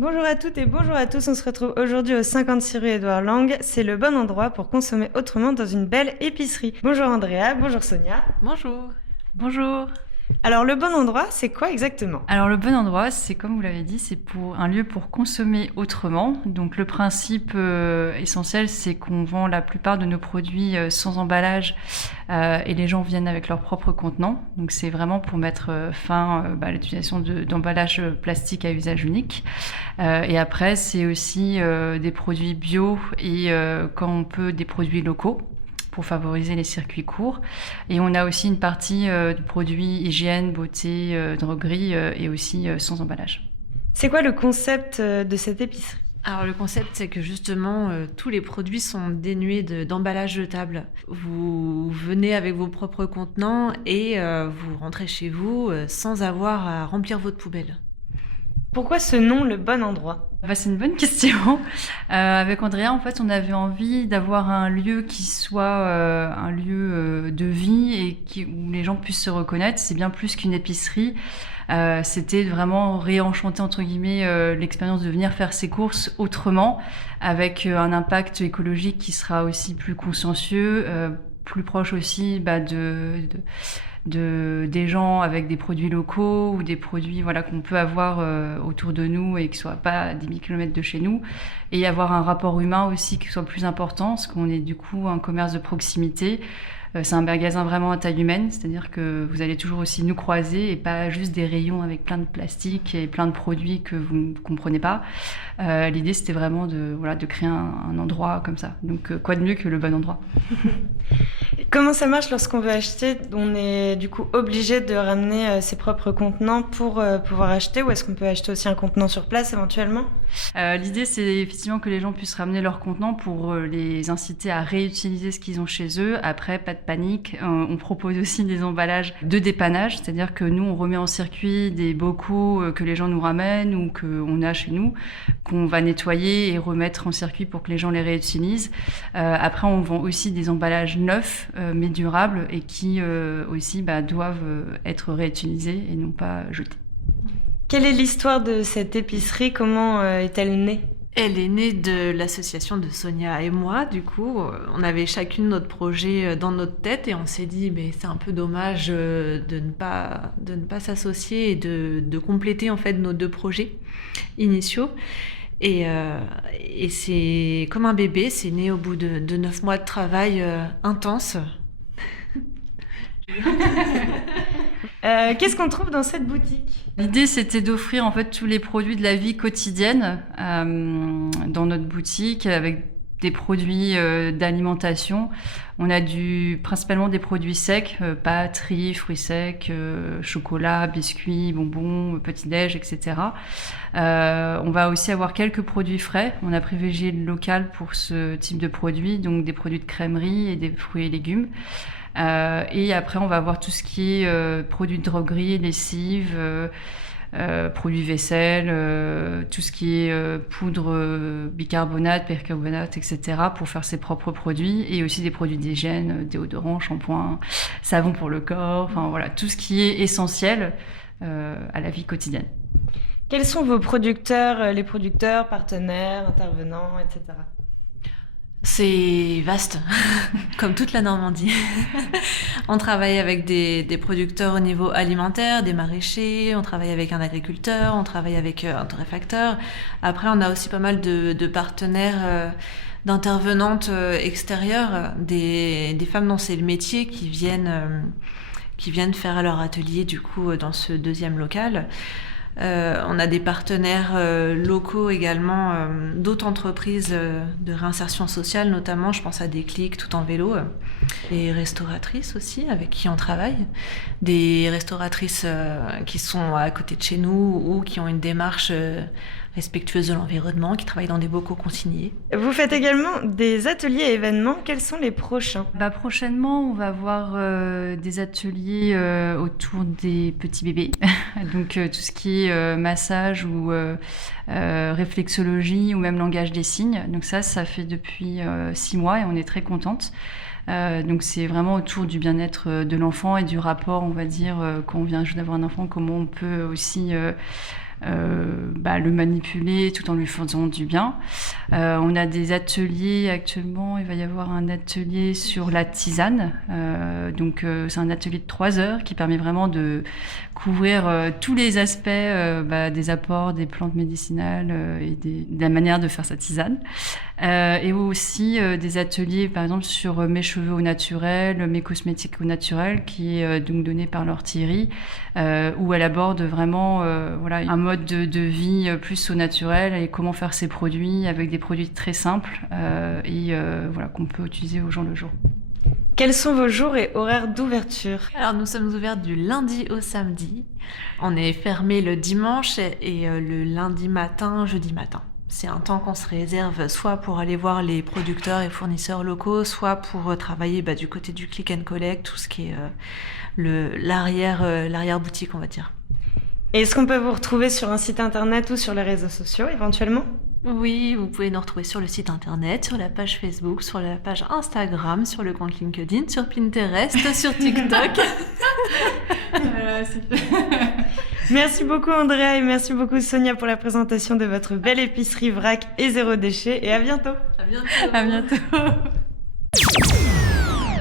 Bonjour à toutes et bonjour à tous, on se retrouve aujourd'hui au 56 rue Édouard Lang. C'est le bon endroit pour consommer autrement dans une belle épicerie. Bonjour Andrea, bonjour Sonia. Bonjour. Bonjour. Alors le bon endroit, c'est quoi exactement? Alors le bon endroit, c'est comme vous l'avez dit, c'est pour un lieu pour consommer autrement. Donc le principe essentiel, c'est qu'on vend la plupart de nos produits sans emballage et les gens viennent avec leur propre contenant. Donc c'est vraiment pour mettre fin à l'utilisation d'emballages plastiques à usage unique. Et après, c'est aussi des produits bio et quand on peut, des produits locaux pour favoriser les circuits courts. Et on a aussi une partie de produits hygiène, beauté, droguerie et aussi sans emballage. C'est quoi le concept de cette épicerie? Alors le concept, c'est que justement, tous les produits sont dénués d'emballage jetable. Vous venez avec vos propres contenants et vous rentrez chez vous sans avoir à remplir votre poubelle. Pourquoi ce nom, le bon endroit? C'est une bonne question. Avec Andrea, en fait, on avait envie d'avoir un lieu qui soit un lieu de vie et où les gens puissent se reconnaître. C'est bien plus qu'une épicerie. C'était vraiment réenchanter, entre guillemets, l'expérience de venir faire ses courses autrement, avec un impact écologique qui sera aussi plus consciencieux, plus proche aussi des gens avec des produits locaux ou des produits qu'on peut avoir autour de nous et qui ne soient pas à 10 000 km de chez nous, et avoir un rapport humain aussi qui soit plus important, parce qu'on est du coup un commerce de proximité. C'est un magasin vraiment à taille humaine, c'est-à-dire que vous allez toujours aussi nous croiser et pas juste des rayons avec plein de plastique et plein de produits que vous ne comprenez pas. L'idée, c'était vraiment de créer un endroit comme ça. Donc, quoi de mieux que le bon endroit? Comment ça marche lorsqu'on veut acheter? On est du coup obligé de ramener ses propres contenants pour pouvoir acheter, ou est-ce qu'on peut acheter aussi un contenant sur place éventuellement? L'idée, c'est effectivement que les gens puissent ramener leurs contenants pour les inciter à réutiliser ce qu'ils ont chez eux. Après, pas de panique, on propose aussi des emballages de dépannage, c'est-à-dire que nous, on remet en circuit des bocaux que les gens nous ramènent ou qu'on a chez nous, qu'on va nettoyer et remettre en circuit pour que les gens les réutilisent. Après, on vend aussi des emballages neufs, mais durables, et qui aussi doivent être réutilisés et non pas jetés. Quelle est l'histoire de cette épicerie? Comment est-elle née? Elle est née de l'association de Sonia et moi. Du coup, on avait chacune notre projet dans notre tête et on s'est dit, mais c'est un peu dommage de ne pas s'associer et de compléter en fait nos deux projets initiaux. Et c'est comme un bébé, c'est né au bout de 9 mois de travail intense. Qu'est-ce qu'on trouve dans cette boutique? L'idée, c'était d'offrir en fait tous les produits de la vie quotidienne dans notre boutique, avec des produits d'alimentation. On a principalement des produits secs, pâtes, riz, fruits secs, chocolat, biscuits, bonbons, petit-déj, etc. On va aussi avoir quelques produits frais. On a privilégié le local pour ce type de produits, donc des produits de crèmerie et des fruits et légumes. Et après, on va avoir tout ce qui est produits de droguerie, lessive, produits vaisselle, tout ce qui est poudre bicarbonate, percarbonate, etc. pour faire ses propres produits, et aussi des produits d'hygiène, déodorant, shampoing, savon pour le corps, enfin voilà, tout ce qui est essentiel à la vie quotidienne. Quels sont vos producteurs, les producteurs, partenaires, intervenants, etc.? C'est vaste, comme toute la Normandie. On travaille avec des producteurs au niveau alimentaire, des maraîchers, on travaille avec un agriculteur, on travaille avec un torréfacteur. Après, on a aussi pas mal de partenaires, d'intervenantes extérieures, des femmes dont c'est le métier qui viennent faire leur atelier du coup dans ce deuxième local. On a des partenaires locaux également, d'autres entreprises de réinsertion sociale, notamment je pense à Déclic tout en vélo, des restauratrices aussi avec qui on travaille, des restauratrices qui sont à côté de chez nous ou qui ont une démarche respectueuse de l'environnement, qui travaillent dans des bocaux consignés. Vous faites également des ateliers et événements. Quels sont les prochains? Prochainement, on va avoir des ateliers autour des petits bébés. Donc tout ce qui est massage ou réflexologie ou même langage des signes. Donc ça fait depuis 6 mois et on est très contente. Donc c'est vraiment autour du bien-être de l'enfant et du rapport, on va dire, quand on vient juste d'avoir un enfant, comment on peut aussi le manipuler tout en lui faisant du bien. On a des ateliers actuellement, il va y avoir un atelier sur la tisane. C'est un atelier de 3 heures qui permet vraiment de couvrir tous les aspects des apports des plantes médicinales et de la manière de faire sa tisane. Et aussi des ateliers, par exemple, sur mes cheveux au naturel, mes cosmétiques au naturel, qui est donc donné par Laure Thierry, où elle aborde vraiment un mode de vie plus au naturel et comment faire ses produits avec des produits très simples qu'on peut utiliser au jour le jour. Quels sont vos jours et horaires d'ouverture? Alors nous sommes ouverts du lundi au samedi. On est fermé le dimanche et le lundi matin, jeudi matin. C'est un temps qu'on se réserve soit pour aller voir les producteurs et fournisseurs locaux, soit pour travailler du côté du click and collect, tout ce qui est l'arrière-boutique, on va dire. Et est-ce qu'on peut vous retrouver sur un site internet ou sur les réseaux sociaux éventuellement? Oui, vous pouvez nous retrouver sur le site internet, sur la page Facebook, sur la page Instagram, sur le compte LinkedIn, sur Pinterest, sur TikTok. Merci beaucoup Andrea et merci beaucoup Sonia pour la présentation de votre belle épicerie vrac et zéro déchet et à bientôt. À bientôt. À bientôt.